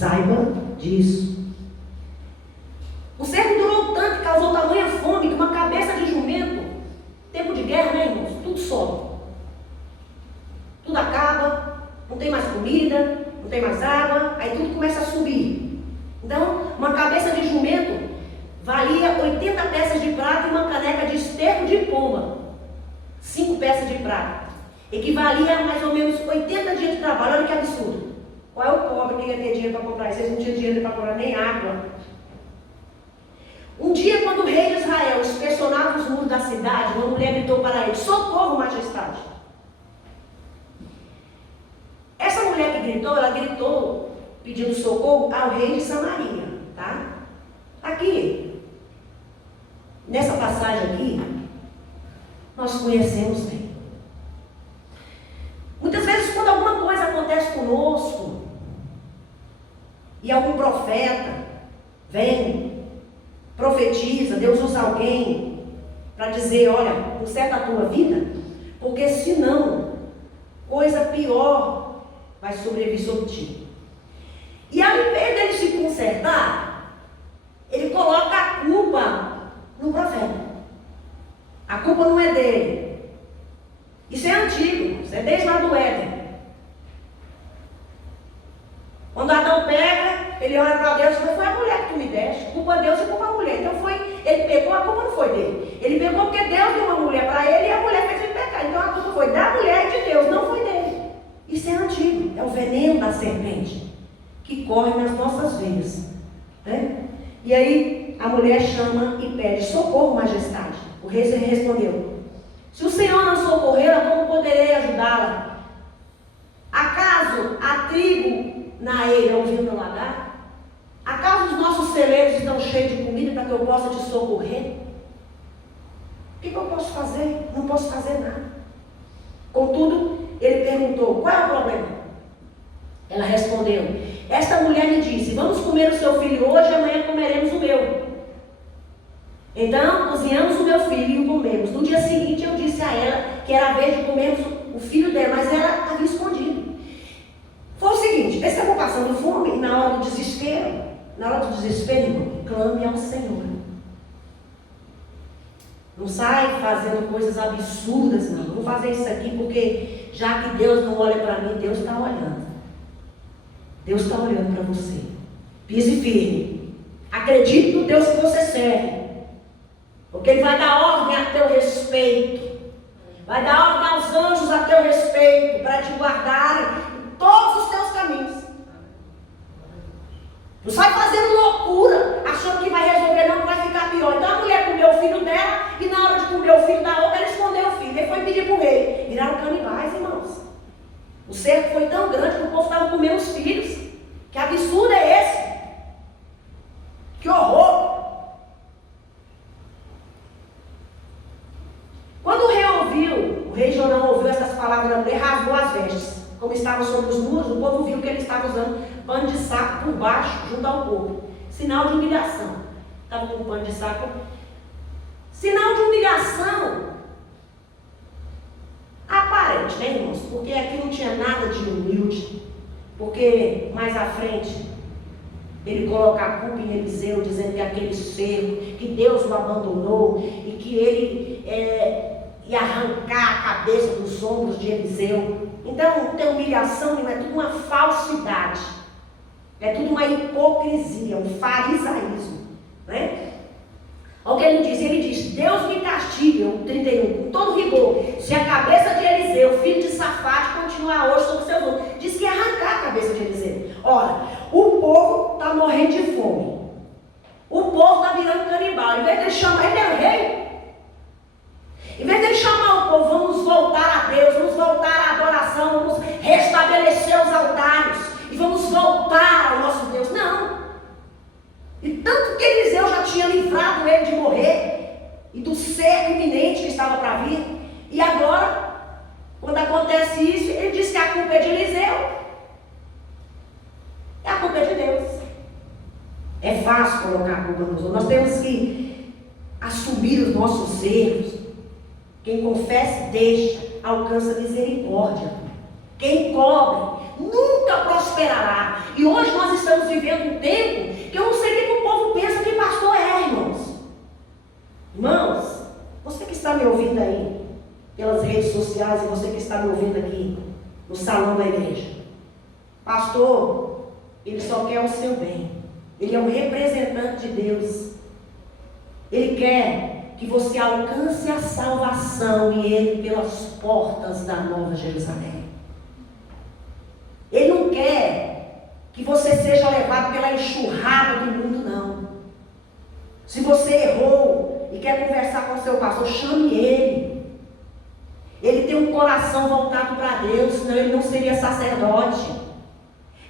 Saiba disso. O cerco durou tanto, causou tamanha fome, que uma cabeça de jumento, tempo de guerra, né, irmãos? Tudo sobe. Tudo acaba, não tem mais comida, não tem mais água, aí tudo começa a subir. Então, uma cabeça de jumento valia 80 peças de prata e uma caneca de esterco de pomba. 5 peças de prata. Equivalia a mais ou menos 80 dias de trabalho. Olha que absurdo. Qual é o pobre que ia ter dinheiro para comprar? Vocês não tinham dinheiro para comprar nem água. Um dia, quando o rei de Israel inspecionava os muros da cidade, uma mulher gritou para ele: socorro, majestade. Essa mulher que gritou, ela gritou pedindo socorro ao rei de Samaria, tá? Aqui, nessa passagem aqui, nós conhecemos bem. Muitas vezes, quando alguma coisa acontece conosco, e algum profeta vem, profetiza, Deus usa alguém para dizer: olha, conserta a tua vida, porque senão, coisa pior vai sobreviver sobre ti. E ao invés dele se consertar, ele coloca a culpa no profeta. A culpa não é dele. Isso é antigo, isso é desde lá do Éden. Quando Adão pega, ele olha para Deus e diz: foi a mulher que tu me deste, culpa a Deus e culpa a mulher. Então ele pegou, a culpa não foi dele. Ele pegou porque Deus deu uma mulher para ele e a mulher fez ele pecar. Então a culpa foi da mulher e de Deus, não foi dele. Isso é antigo, é o veneno da serpente que corre nas nossas veias, né? E aí a mulher chama e pede: socorro, majestade. O rei respondeu: se o Senhor não socorrê-la, como poderei ajudá-la? Acaso há trigo na eira ouvindo meu lagar? Acaso os nossos celeiros estão cheios de comida para que eu possa te socorrer? O que eu posso fazer? Não posso fazer nada. Contudo, ele perguntou: qual é o problema? Ela respondeu: esta mulher me disse: vamos comer o seu filho hoje e amanhã comeremos o meu. Então cozinhamos o meu filho e o comemos. No dia seguinte eu disse a ela que era a vez de comermos o filho dela, mas ela havia escondido. Foi o seguinte: vê se eu vou passando fome, e na hora do desespero, irmão, clame ao Senhor. Não sai fazendo coisas absurdas, não. Vou fazer isso aqui porque já que Deus não olha para mim, Deus está olhando. Deus está olhando para você. Pise firme. Acredite no Deus que você serve. Porque Ele vai dar ordem a teu respeito. Vai dar ordem aos anjos a teu respeito, para te guardarem em todos os teus caminhos. Não sai fazendo loucura, achando que vai resolver, não, que vai ficar pior. Então a mulher comeu o filho dela, e na hora de comer o filho da outra, ela escondeu o filho. Ele foi pedir para o rei. Viraram canibais, irmãos. O cerco foi tão grande que o povo estava comendo os filhos. Que absurdo é esse? Que horror! Quando o rei Jorão ouviu essas palavras da mulher, rasgou as vestes. Como estava sobre os muros, o povo viu que ele estava usando pano de saco por baixo, junto ao corpo. Sinal de humilhação. Estava com pano de saco. Sinal de humilhação aparente, né, irmãos? Porque aqui não tinha nada de humilde. Porque mais à frente ele coloca a culpa em Eliseu, dizendo que aquele cerco, que Deus o abandonou e que ele ia arrancar a cabeça dos ombros de Eliseu. Então, tem humilhação, não é tudo uma falsidade, é tudo uma hipocrisia, um farisaísmo, né? Olha o que ele diz: ele diz: Deus me castigue, o 31, com todo rigor, se a cabeça de Eliseu, filho de Safate, continuar hoje sobre seus ombros. Diz que ia arrancar a cabeça de Eliseu. Ora, o povo está morrendo de fome, o povo está virando canibal. Em vez de ele chamar, ele é o rei. Em vez de ele chamar o povo: vamos voltar a Deus, vamos voltar à adoração, vamos restabelecer os altares e vamos voltar ao nosso Deus. Não. E tanto que Eliseu já tinha livrado ele de morrer e do cerco iminente que estava para vir. E agora, quando acontece isso, ele diz que a culpa é de Eliseu. E a culpa é de Deus. É fácil colocar a culpa nos outros. Nós temos que assumir os nossos erros. Quem confessa e deixa, alcança misericórdia. Quem cobre nunca prosperará. E hoje nós estamos vivendo um tempo que eu não sei o que o povo pensa que pastor é, irmãos. Irmãos, você que está me ouvindo aí, pelas redes sociais, e você que está me ouvindo aqui, no salão da igreja. Pastor, ele só quer o seu bem. Ele é um representante de Deus. Ele quer que você alcance a salvação e entre pelas portas da Nova Jerusalém. Ele não quer que você seja levado pela enxurrada do mundo, não. Se você errou e quer conversar com o seu pastor, chame ele. Ele tem um coração voltado para Deus, senão ele não seria sacerdote.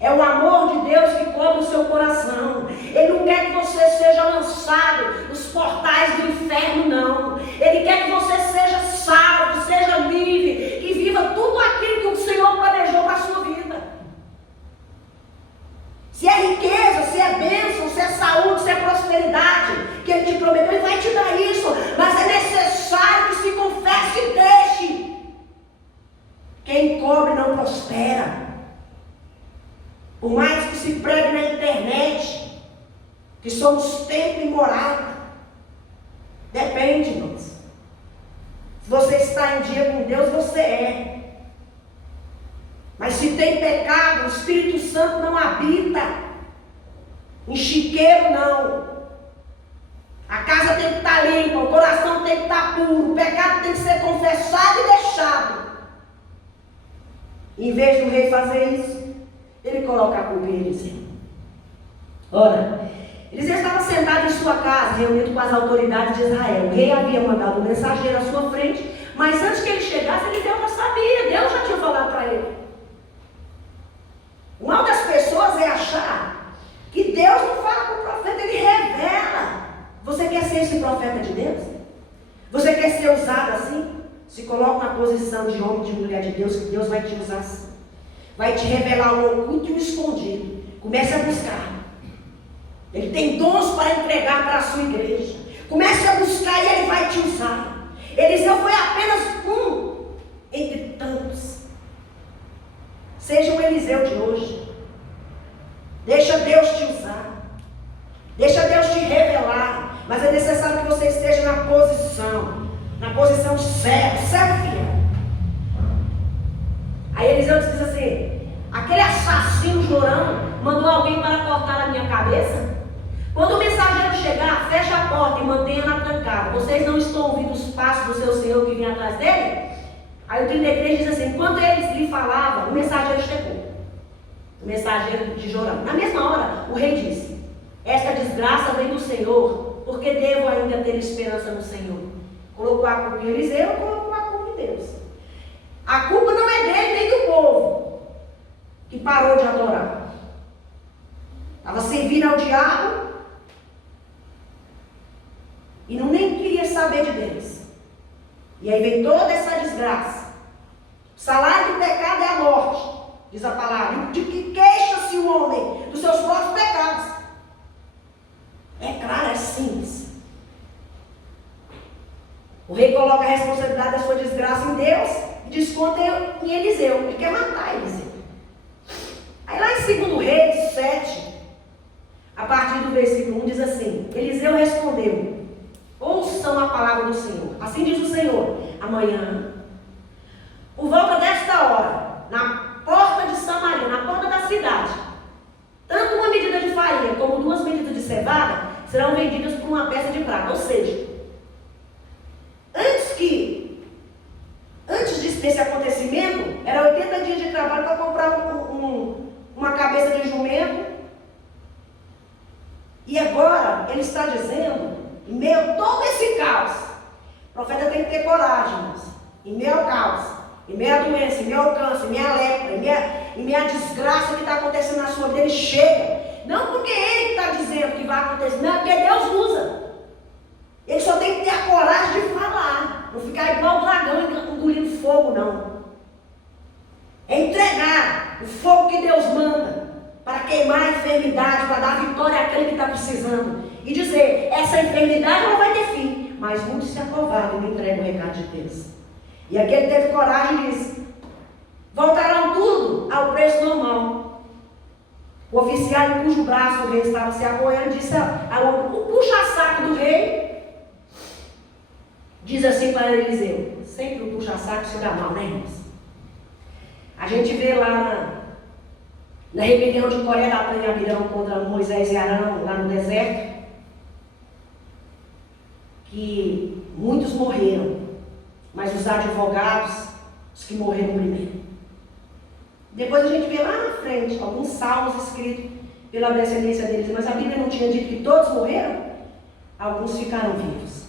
É o amor de Deus que cobre o seu coração. Ele não quer que você seja lançado nos portais do inferno, não. Ele quer que você seja salvo, seja livre, que viva tudo aquilo que o Senhor planejou para a sua vida. Se é riqueza, se é bênção, se é saúde, se é prosperidade que Ele te prometeu, Ele vai te dar isso. Mas é necessário que se confesse e deixe. Quem cobre não prospera. Por mais que se pregue na internet que somos templo e morada, depende, irmãos. Se você está em dia com Deus, você é. Mas se tem pecado, o Espírito Santo não habita. Em chiqueiro não. A casa tem que estar limpa, o coração tem que estar puro, o pecado tem que ser confessado e deixado. Em vez do rei fazer isso, ele coloca a culpa em Eliseu. Ora, Eliseu estava sentado em sua casa, reunido com as autoridades de Israel. O rei havia mandado um mensageiro à sua frente, mas antes que ele chegasse, Eliseu já sabia, Deus já tinha falado para ele. O mal das pessoas é achar que Deus não fala com o profeta, ele revela. Você quer ser esse profeta de Deus? Você quer ser usado assim? Se coloca na posição de homem, de mulher de Deus, que Deus vai te usar assim. Vai te revelar o oculto e o escondido. Comece a buscar. Ele tem dons para entregar para a sua igreja. Comece a buscar e Ele vai te usar. Eliseu foi apenas um entre tantos. Seja o Eliseu de hoje. Deixa Deus te usar. Deixa Deus te revelar. Mas é necessário que você esteja na posição de servo fiel. Aí Eliseu diz assim: aquele assassino Jorão mandou alguém para cortar a minha cabeça? Quando o mensageiro chegar, fecha a porta e mantenha-na trancada. Vocês não estão ouvindo os passos do seu senhor que vinha atrás dele? Aí o 33 diz assim: enquanto eles lhe falavam, o mensageiro chegou. O mensageiro de Jorão. Na mesma hora, o rei disse: esta desgraça vem do Senhor, porque devo ainda ter esperança no Senhor. Colocou a culpa em Eliseu, colocou a culpa em Deus. A culpa não é dele nem do povo que parou de adorar. Estava servindo ao diabo e nem queria saber de Deus. E aí vem toda essa desgraça. O salário do pecado é a morte, diz a palavra. De que queixa-se o homem dos seus próprios pecados? É claro, é simples. O rei coloca a responsabilidade da sua desgraça em Deus e desconta em Eliseu. Ele quer matar Eliseu. Aí lá em 2 Reis 7, a partir do versículo 1, diz assim: Eliseu respondeu: ouçam a palavra do Senhor. Assim diz o Senhor: amanhã, por volta desta hora, na porta de Samaria, na porta da cidade, tanto uma medida de farinha como 2 medidas de cevada serão vendidas por uma peça de prata. Ou seja, antes desse acontecimento, era 80 dias de trabalho para comprar uma cabeça de jumento. E agora ele está dizendo, em meio a todo esse caos, o profeta tem que ter coragem, irmãos. Em meio ao caos, em meio à doença, em meio ao câncer, em meio à lepra, em meio à desgraça que está acontecendo na sua vida, ele chega. Não porque ele está dizendo que vai acontecer, não, é porque Deus usa. Ele só tem que ter a coragem de falar. Não ficar igual o dragão engolindo fogo, não. É entregar o fogo que Deus manda para queimar a enfermidade, para dar vitória àquele que está precisando. E dizer, essa enfermidade não vai ter fim. Mas muitos se acovardam e não entregam o recado de Deus. E aquele teve coragem e disse: voltarão tudo ao preço normal. em cujo braço o rei estava se apoiando, disse o puxa-saco do rei, diz assim para Eliseu, sempre o puxa-saco se dá mal, né, irmãos? A gente vê lá na rebelião de Coré, Datã e Abirão contra Moisés e Arão, lá no deserto, que muitos morreram, mas os advogados, os que morreram primeiro. Depois a gente vê lá na frente alguns salmos escritos pela descendência deles, mas a Bíblia não tinha dito que todos morreram? Alguns ficaram vivos,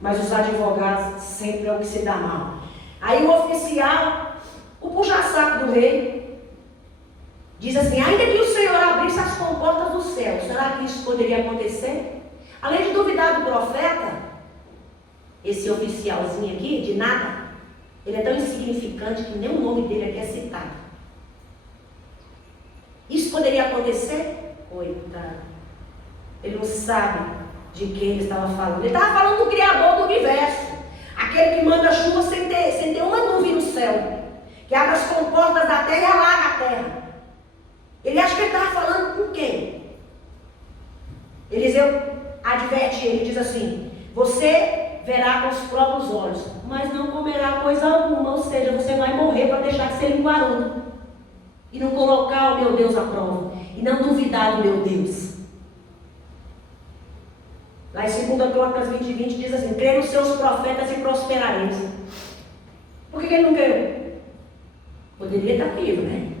mas os advogados sempre é o que se dá mal. Aí o oficial, o puxa-saco do rei, diz assim: ainda que o Senhor abrisse as comportas do céu, será que isso poderia acontecer? Além de duvidar do profeta, esse oficialzinho aqui, de nada, ele é tão insignificante que nem o nome dele aqui é citado. Isso poderia acontecer? Coitado. Ele não sabe de quem ele estava falando. Ele estava falando do Criador do universo, aquele que manda chuva sem ter uma nuvem no céu, que abre as comportas da terra e alaga a terra. Ele acha que ele estava falando com quem? Eliseu adverte ele, diz assim: você verá com os próprios olhos, mas não comerá coisa alguma, ou seja, você vai morrer para deixar de ser linguarudo, e não colocar o meu Deus à prova, e não duvidar do meu Deus. Lá em 2 Crônicas 20:20 diz assim: crê nos seus profetas e prosperareis. Por que ele não creu? Poderia estar vivo, né?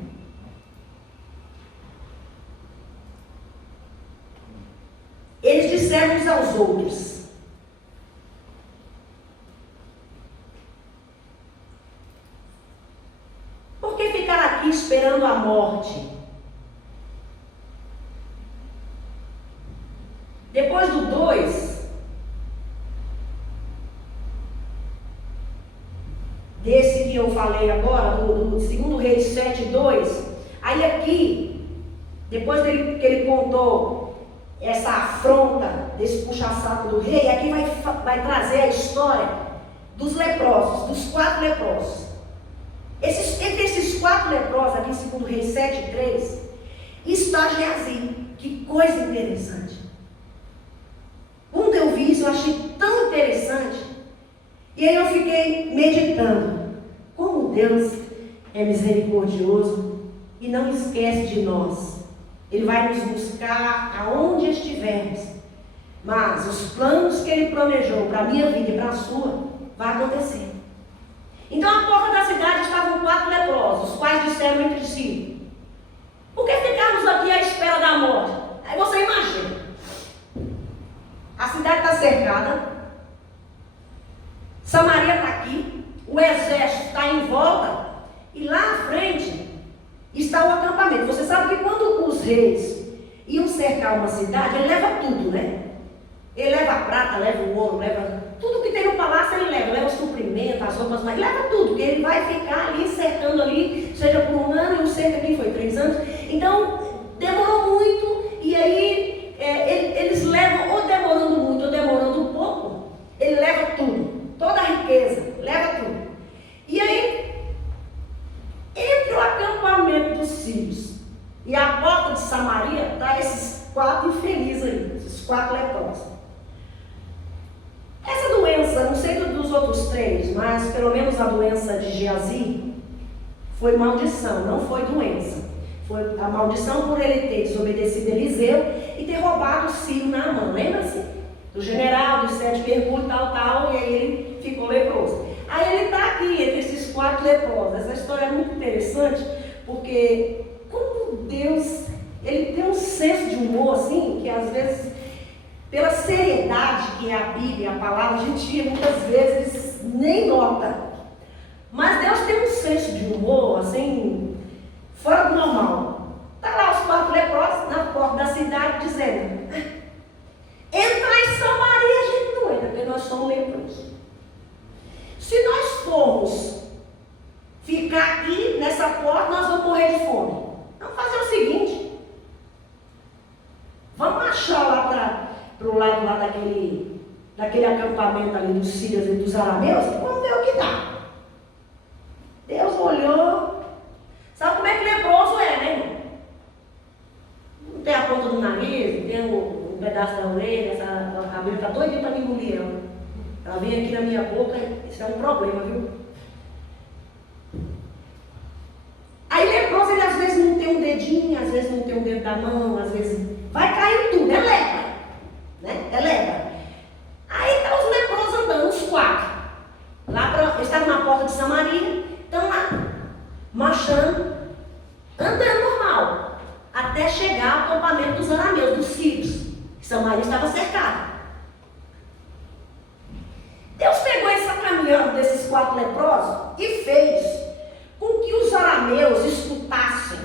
Eles disseram uns aos outros: por que ficar aqui esperando a morte? Depois do 2, desse que eu falei agora, do 2 Reis 7:2, aí aqui, depois que ele contou essa afronta desse puxa-saco do rei, aqui vai trazer a história dos leprosos, dos 4 leprosos. Entre esses 4 leprosos, aqui em 2 Reis 7:3, está Geazi. Que coisa interessante. Quando eu vi isso, eu achei tão interessante. E aí eu fiquei meditando. Como Deus é misericordioso e não esquece de nós. Ele vai nos buscar aonde estivermos. Mas os planos que Ele planejou para a minha vida e para a sua, vai acontecer. Então, à porta da cidade estavam 4 leprosos, os quais disseram entre si: por que ficarmos aqui à espera da morte? Aí você imagina. A cidade está cercada, Samaria está aqui, o exército está em volta, e lá à frente está o acampamento. Você sabe que quando os reis iam cercar uma cidade, ele leva tudo, né? Ele leva a prata, leva o ouro, leva tudo que tem no palácio, ele leva o suprimento, as roupas, mas leva tudo, porque ele vai ficar ali cercando ali, seja por 1 ano, e o cerco aqui foi 3 anos. Então, demorou muito, e aí eles levam, ou demorando muito, ou demorando pouco, ele leva tudo, toda a riqueza, leva tudo. E aí, entre o acampamento dos sírios e a porta de Samaria, está esses 4 infelizes aí, esses 4 leprosos. Essa doença, não sei dos outros 3, mas pelo menos a doença de Geazi foi maldição, não foi doença. Foi a maldição por ele ter desobedecido Eliseu e ter roubado o sírio Naamã. Lembra-se? Do general, dos 7 mergulhos, tal, e aí ele ficou leproso. Aí ele está aqui, entre esses 4 leprosos. Essa história é muito interessante, porque como Deus, Ele tem um senso de humor, assim, que às vezes, pela seriedade que é a Bíblia, a palavra, a gente muitas vezes nem nota. Mas Deus tem um senso de humor, assim, fora do normal. Está lá os 4 leprosos na porta da cidade dizendo: entrar em Samaria a gente não entra, porque nós somos leprosos. Se nós formos ficar aqui nessa porta, nós vamos morrer de fome. Vamos fazer o seguinte: vamos marchar lá para o lado lá daquele acampamento ali dos sírios e dos arameus, vamos ver o que dá. Deus olhou. Sabe como é que leproso é, né, irmão? Não pedaço da orelha, a abelha está doidinha para me engolir ela. Ela vem aqui na minha boca, isso é um problema, viu? Aí leproso, ele às vezes não tem um dedinho, às vezes não tem um dedo da mão, às vezes vai cair tudo, é lepra, né? É lepra. Aí tá os leprosos andando, os 4. Eles estavam na porta de Samaria, estão lá, marchando, andando normal, até chegar ao acampamento dos arameus, dos sírios. Samaria estava cercada. Deus pegou essa caminhada desses 4 leprosos e fez com que os arameus escutassem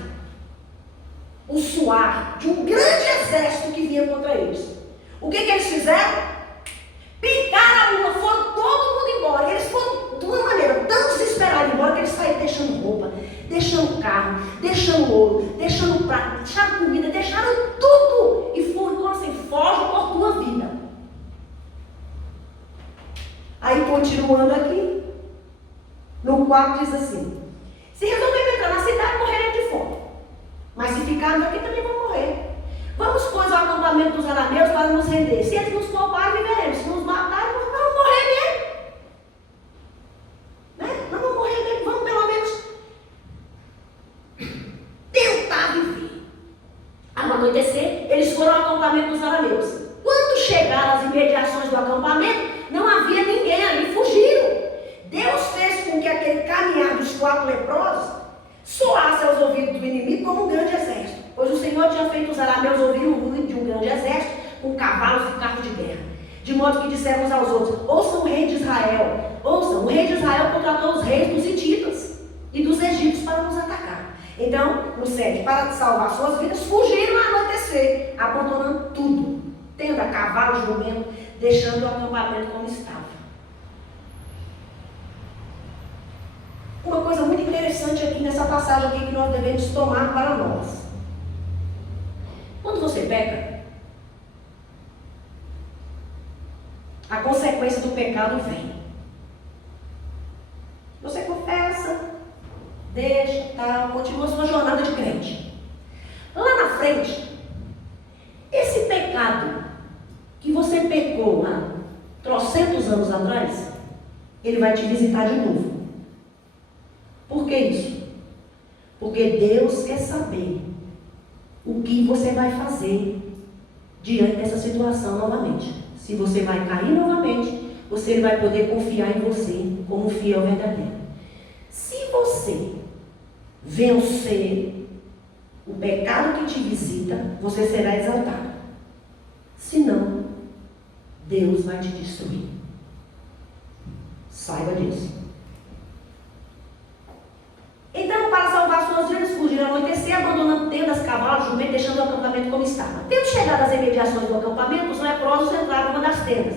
o suar de um grande exército que vinha contra eles. O que eles fizeram? Picaram a mula, foram todo mundo embora. Eles foram de uma maneira tão desesperados embora que eles saíram deixando roupa, deixando carro, deixando ouro, deixando prato, deixaram comida, deixaram tudo. E foram como assim, foge por tua vida. Aí continuando aqui, no 4 diz assim: se resolverem entrar na cidade, morrerem de fome. Mas se ficarmos aqui, também vão morrer. Vamos, pois, ao acampamento dos arameus para nos render. Se eles nos pouparem, viveremos. Se nos matarem, nós vamos morrer mesmo. Né? Nós vamos morrer mesmo. Vamos, pelo menos, tentar viver. Ao anoitecer, eles foram ao acampamento dos arameus. Quando chegaram às imediações do acampamento, não havia ninguém ali, fugiram. Deus fez com que aquele caminhar dos 4 leprosos soasse aos ouvidos do inimigo como um grande exército, pois o Senhor tinha feito os arameus ouvirem o ruído de um grande exército com cavalos e carros de guerra, de modo que disseram uns aos outros: ouçam o rei de Israel. Ouçam, o rei de Israel contratou os reis dos hititas e dos egípcios para nos atacar. Então, no 7, para salvar suas vidas, fugiram ao anoitecer, abandonando tudo, tenda, cavalo, jumento, deixando o acampamento como estava. Uma coisa muito interessante aqui nessa passagem aqui que nós devemos tomar para nós. Quando você peca, a consequência do pecado vem. Você confessa, deixa, tal, continua a sua jornada de crente. Lá na frente, esse pecado que você pecou há trocentos anos atrás, ele vai te visitar de novo. Por que isso? Porque Deus quer saber o que você vai fazer diante dessa situação novamente. Se você vai cair novamente, você vai poder confiar em você como fiel verdadeiro. Se você vencer o pecado que te visita, você será exaltado. Se não, Deus vai te destruir. Saiba disso. Então, para salvar suas vidas, fugiram ao anoitecer, abandonando tendas, cavalos, jumentos, deixando o acampamento como estava. Tendo chegado às imediações do acampamento, os leprosos entraram em uma das tendas.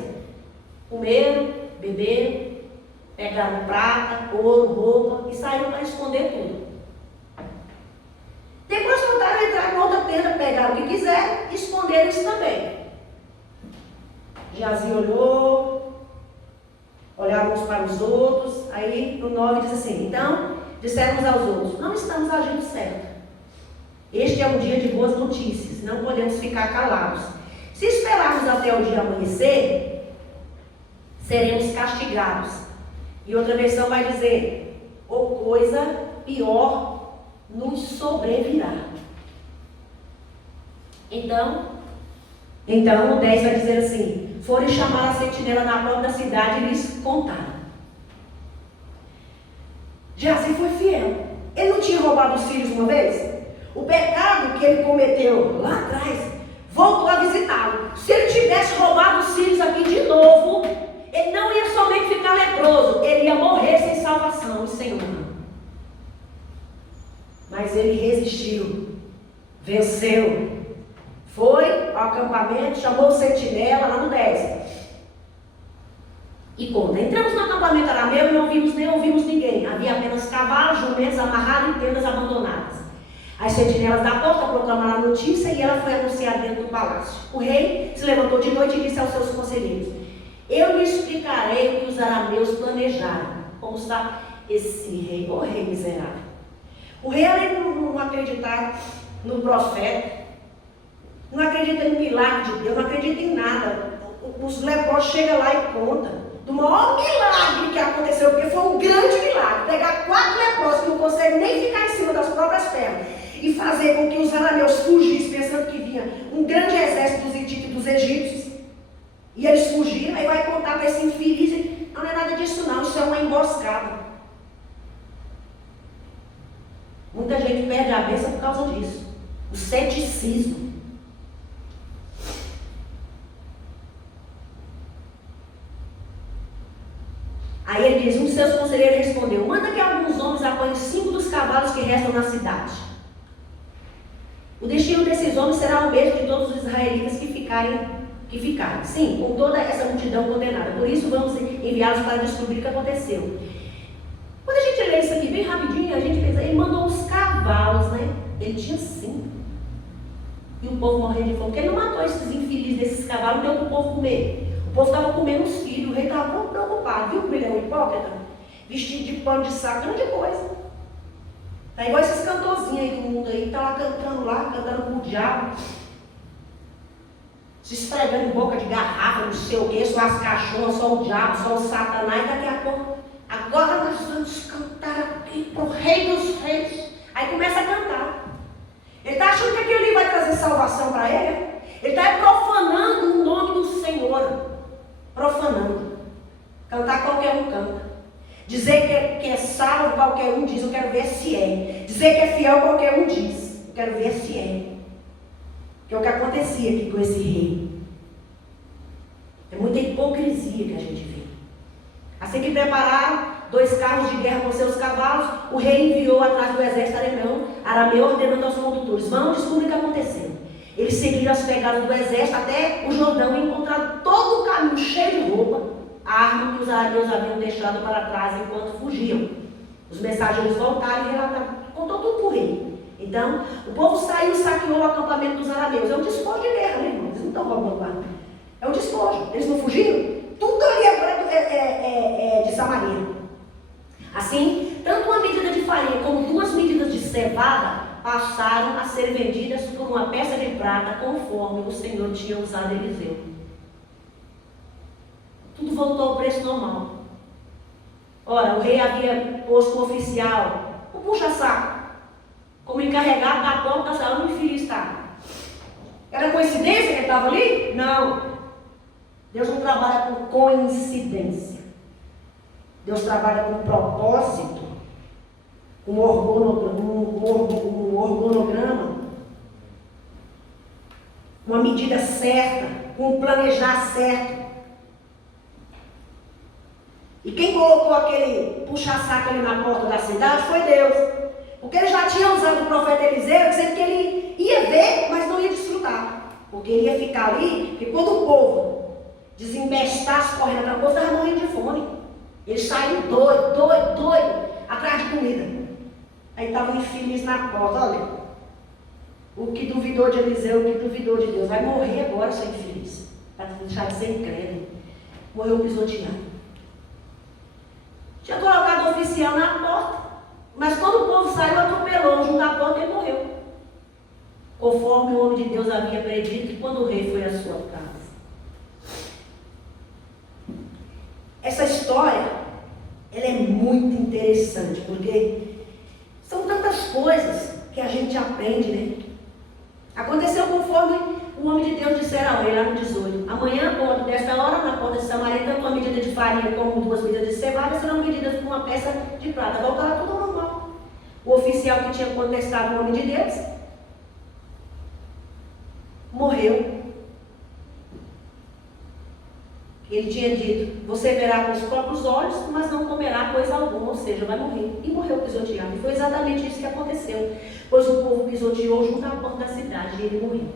Comeram, beberam, pegaram prata, ouro, roupa e saíram para esconder tudo. Depois voltaram a entrar em outra tenda, pegaram o que quiseram e esconderam isso também. Geazi olhou, olharam uns para os outros, aí no 9 diz assim: então disseram uns aos outros: não estamos agindo certo. Este é um dia de boas notícias, não podemos ficar calados. Se esperarmos até o dia amanhecer, seremos castigados. E outra versão vai dizer: ou coisa pior nos sobrevirá. Então o 10 vai dizer assim: foram chamar a sentinela na porta da cidade e lhes contaram. Geazi foi fiel. Ele não tinha roubado os filhos uma vez? O pecado que ele cometeu lá atrás voltou a visitá-lo. Se ele tivesse roubado os filhos aqui de novo, ele não ia somente ficar leproso, ele ia morrer sem salvação e sem honra. Mas ele resistiu, venceu, foi ao acampamento, chamou o sentinela lá no 10. E conta: entramos no acampamento arameu e não vimos nem ouvimos ninguém. Havia apenas cavalos, jumentos amarrados e tendas abandonadas. As sentinelas da porta proclamaram a notícia e ela foi anunciada dentro do palácio. O rei se levantou de noite e disse aos seus conselheiros: eu lhe explicarei o que os arameus planejaram. Como está esse rei, ô rei miserável. O rei, além de não acreditar no profeta, não acredita em milagre de Deus, não acredita em nada. Os leprosos chegam lá e contam do maior milagre que aconteceu, porque foi um grande milagre. Pegar 4 leprosos que não conseguem nem ficar em cima das próprias pernas e fazer com que os arameus fugissem, pensando que vinha um grande exército dos egípcios. E eles fugiram, aí vai contar para esse infeliz. Não é nada disso não, isso é uma emboscada. Muita gente perde a bênção por causa disso. O ceticismo. Aí ele diz, um de seus conselheiros respondeu, manda que alguns homens apanhem 5 dos cavalos que restam na cidade. O destino desses homens será o mesmo de todos os israelitas que ficarem. Sim, com toda essa multidão condenada. Por isso vamos enviá-los para descobrir o que aconteceu. Quando a gente lê isso aqui bem rapidinho, a gente pensa, ele mandou os cavalos, né? Ele tinha 5. E o povo morrendo de fome. Porque ele não matou esses infelizes desses cavalos, não deu para o povo comer. O povo estava comendo os filhos, o rei estava muito preocupado. Viu como ele é um hipócrita? Vestido de pano de saco, grande coisa. Tá igual esses cantorzinhos aí do mundo aí, tá lá, cantando com o diabo. Se esfregando em boca de garrafa, não sei o que, só as cachorras, só o diabo, só o satanás, e daqui a pouco, agora nós vamos cantar aqui pro Rei dos Reis. Aí começa a cantar. Ele está achando que aquilo ali vai trazer salvação para ele? Ele está profanando o nome do Senhor. Profanando. Cantar qualquer um canta. Dizer que é salvo qualquer um diz, eu quero ver se é. Dizer que é fiel qualquer um diz, eu quero ver se é. Que é o que acontecia aqui com esse rei. É muita hipocrisia que a gente vê. Assim que prepararam 2 carros de guerra com seus cavalos, o rei enviou atrás do exército arameu, ordenando aos condutores, vão descobrir o que aconteceu. Eles seguiram as pegadas do exército até o Jordão e encontraram todo o caminho cheio de roupa, a arma que os arameus haviam deixado para trás enquanto fugiam. Os mensageiros voltaram e relataram, contou tudo para o rei. Então, o povo saiu e saqueou o acampamento dos arameus. É um despojo de guerra, né, irmão? Eles não estão roubando lá. É um despojo. Eles não fugiram? Tudo ali agora é de Samaria. Assim, tanto uma medida de farinha como 2 medidas de cevada passaram a ser vendidas por uma peça de prata, conforme o Senhor tinha usado Eliseu. Tudo voltou ao preço normal. Ora, o rei havia posto um oficial, o puxa-saco, como encarregado da porta da sala onde o filho está. Era coincidência que ele estava ali? Não. Deus não trabalha com coincidência. Deus trabalha com propósito, com um organograma, uma medida certa, com um planejar certo. E quem colocou aquele puxa-saco ali na porta da cidade foi Deus. Porque ele já tinha usado o profeta Eliseu, dizendo que ele ia ver, mas não ia desfrutar. Porque ele ia ficar ali, porque quando o povo desembestasse correndo atrás, o povo estava morrendo de fome. Eles saíram doido, atrás de comida. Aí estava infeliz na porta, olha. O que duvidou de Eliseu, o que duvidou de Deus, vai morrer agora sem infeliz. Para deixar de ser incrédulo. Morreu pisoteado. Tinha colocado o oficial na porta, mas quando o povo saiu, atropelou junto à porta e ele morreu. Conforme o homem de Deus havia predito quando o rei foi à sua casa. Essa história, ela é muito interessante, porque são tantas coisas que a gente aprende, né? Aconteceu conforme o homem de Deus dissera ao rei, lá no 18. Amanhã, quando desta hora, na porta de Samaria, tanto uma medida de farinha como 2 medidas de cevada serão medidas por uma peça de prata. Voltará tudo ao normal. O oficial que tinha contestado o homem de Deus morreu. Ele tinha dito, você verá com os próprios olhos, mas não comerá coisa alguma, ou seja, vai morrer. E morreu pisoteado. E foi exatamente isso que aconteceu. Pois o povo pisoteou junto à porta da cidade e ele morreu.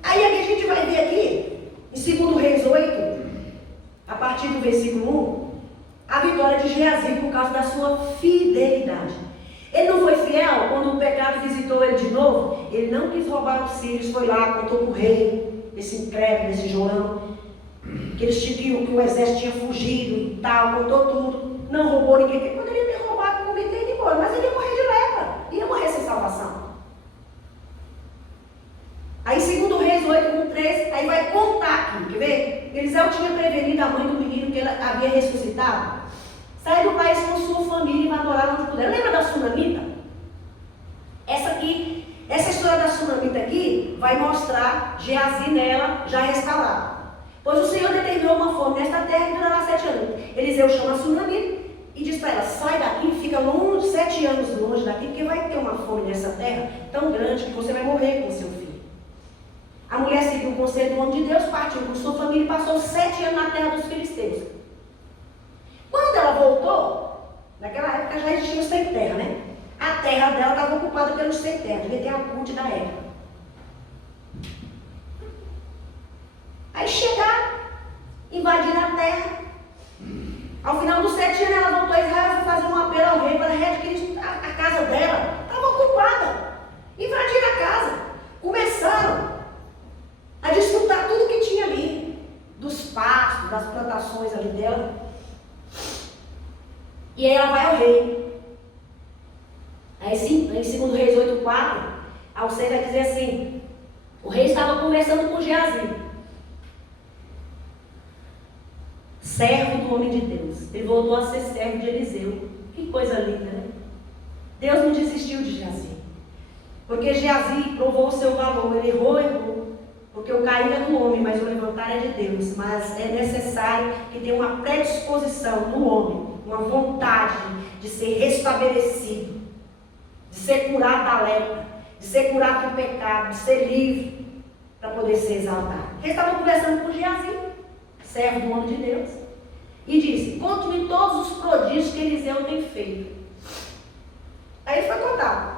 Aí a gente vai ver aqui, em 2 Reis 8, a partir do versículo 1, a vitória de Geazi por causa da sua fidelidade. Ele não foi fiel quando o pecado visitou ele de novo. Ele não quis roubar os filhos, foi lá, contou para o rei, esse incrédulo, esse João, que o exército tinha fugido e tal, contou tudo. Não roubou ninguém, ele poderia ter roubado, comido e ido embora, mas ele ia morrer de lepra, ia morrer sem salvação. vai mostrar Geazi nela já restaurada. Pois o Senhor determinou uma fome nesta terra que durará 7 anos. Eliseu chama a sunamita e diz para ela: sai daqui, fica longe, 7 anos longe daqui, porque vai ter uma fome nessa terra tão grande que você vai morrer com seu filho. A mulher seguiu o conselho do homem de Deus, partiu com sua família e passou 7 anos na terra dos filisteus. Quando ela voltou, naquela época já existia os sem terra, né? A terra dela estava ocupada pelos sem terra, devia ter a CUT da época. Aí chegaram, invadiram a terra. Ao final dos 7 anos, ela voltou a Israel e foi fazer um apelo ao rei para readquirir a casa dela. Estava ocupada. Invadiram a casa. Começaram a desfrutar tudo que tinha ali, dos pastos, das plantações ali dela. E aí ela vai ao rei. Aí sim, em 2 Reis 8:4, ao 6 vai dizer assim: o rei estava conversando com Geazi, servo do homem de Deus. Ele voltou a ser servo de Eliseu. Que coisa linda, né? Deus não desistiu de Geazi, porque Geazi provou o seu valor. Ele errou, porque o cair é do homem, mas o levantar é de Deus. Mas é necessário que tenha uma predisposição no homem, uma vontade de ser restabelecido, de ser curado da lepra, de ser curado do pecado, de ser livre, para poder ser exaltado. Ele estava conversando com Geazi, servo do homem de Deus, e disse: conte-me todos os prodígios que Eliseu tem feito. Aí ele foi contar.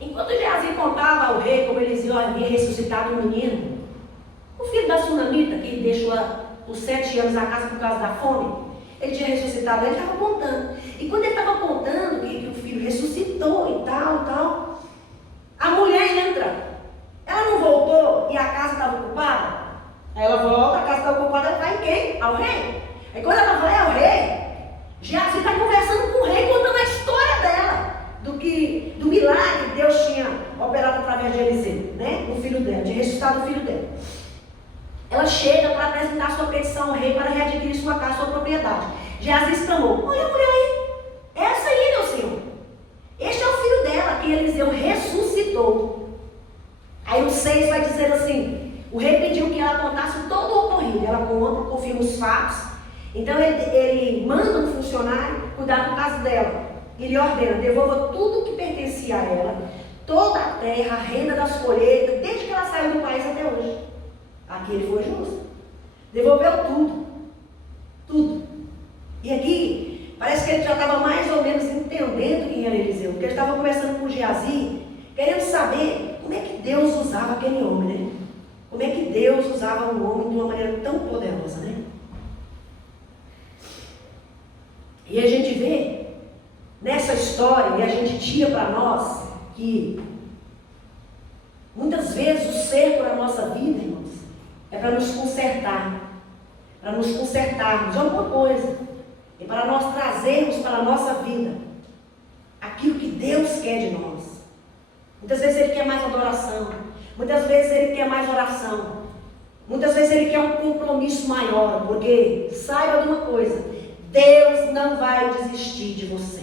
Enquanto Geazi contava ao rei como Eliseu havia ressuscitado um menino, o filho da sunamita, que deixou por 7 anos a casa por causa da fome, ele tinha ressuscitado, ele estava contando. E quando ele estava contando que o filho ressuscitou e tal, a mulher entra. Ela não voltou e a casa estava ocupada? Aí ela volta, a casa está ocupada, ela vai em quem? Ao rei. Aí quando ela vai ao rei, Geazi está conversando com o rei, contando a história dela, do milagre que Deus tinha operado através de Eliseu, né? O filho dela, de ressuscitar o filho dela. Ela chega para apresentar sua petição ao rei para readquirir sua casa, sua propriedade. Geazi exclamou: olha a mulher aí, essa aí, meu senhor. Este é o filho dela, que Eliseu ressuscitou. Aí o 6 vai dizer assim: o rei pediu que ela contasse todo o ocorrido. Ela conta, confirma os fatos. Então ele manda um funcionário cuidar do caso dela. E lhe ordena: devolva tudo que pertencia a ela, toda a terra, a renda das colheitas, desde que ela saiu do país até hoje. Aqui ele foi justo. Devolveu tudo. E aqui, parece que ele já estava mais ou menos entendendo quem era Eliseu, porque ele estava conversando com Geazi, querendo saber como é que Deus usava aquele homem, né? Como é que Deus usava um homem de uma maneira tão poderosa, né? E a gente vê nessa história, e a gente tira para nós, que muitas vezes o cerco na nossa vida, irmãos, é para nos consertar, para nos consertarmos de alguma coisa, e para nós trazermos para a nossa vida aquilo que Deus quer de nós. Muitas vezes Ele quer mais adoração, muitas vezes Ele quer mais oração, muitas vezes Ele quer um compromisso maior, porque saiba de uma coisa: Deus não vai desistir de você.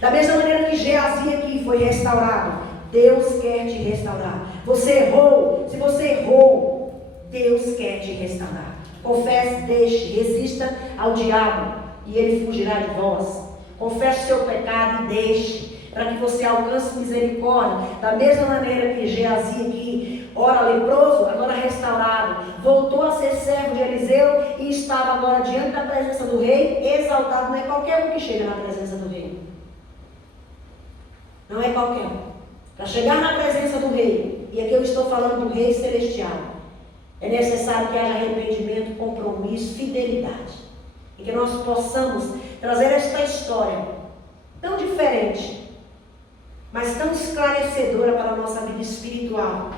Da mesma maneira que Geazi aqui foi restaurado, Deus quer te restaurar. Você errou, se você errou, Deus quer te restaurar. Confesse, deixe, resista ao diabo e ele fugirá de vós. Confesse o seu pecado e deixe, para que você alcance misericórdia. Da mesma maneira que Geazi aqui, ora leproso, agora restaurado, voltou a ser servo de Eliseu e estava agora diante da presença do rei, exaltado. Não é qualquer um que chega na presença do rei. Não é qualquer um. Para chegar na presença do rei, e aqui eu estou falando do rei celestial, é necessário que haja arrependimento, compromisso, fidelidade. E que nós possamos trazer esta história tão diferente, mas tão esclarecedora para a nossa vida espiritual,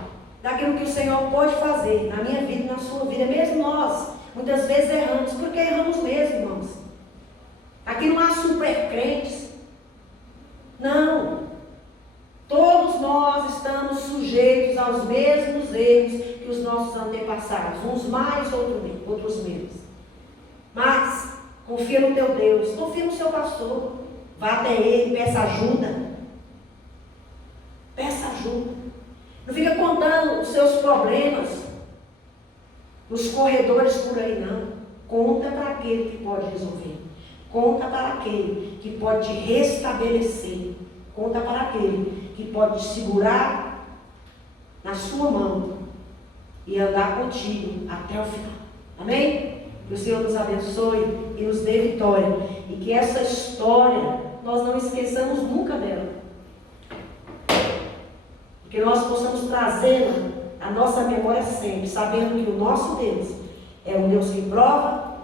daquilo que o Senhor pode fazer na minha vida e na sua vida. Mesmo nós, muitas vezes erramos, porque erramos mesmo, irmãos. Aqui não há super crentes. Não. Todos nós estamos sujeitos aos mesmos erros que os nossos antepassados, uns mais, outros menos. Mas confia no teu Deus, confia no seu pastor, vá até ele, peça ajuda. Peça ajuda. Não fica contando os seus nos corredores por aí, não. Conta para aquele que pode resolver. Conta para aquele que pode te restabelecer. Conta para aquele que pode te segurar na sua mão e andar contigo até o final. Amém? Que o Senhor nos abençoe e nos dê vitória. E que essa história, nós não esqueçamos nunca dela. Que nós possamos trazê-la à nossa memória sempre, sabendo que o nosso Deus é um Deus que prova,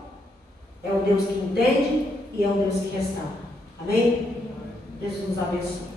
é um Deus que entende e é um Deus que restaura. Amém? Deus nos abençoe.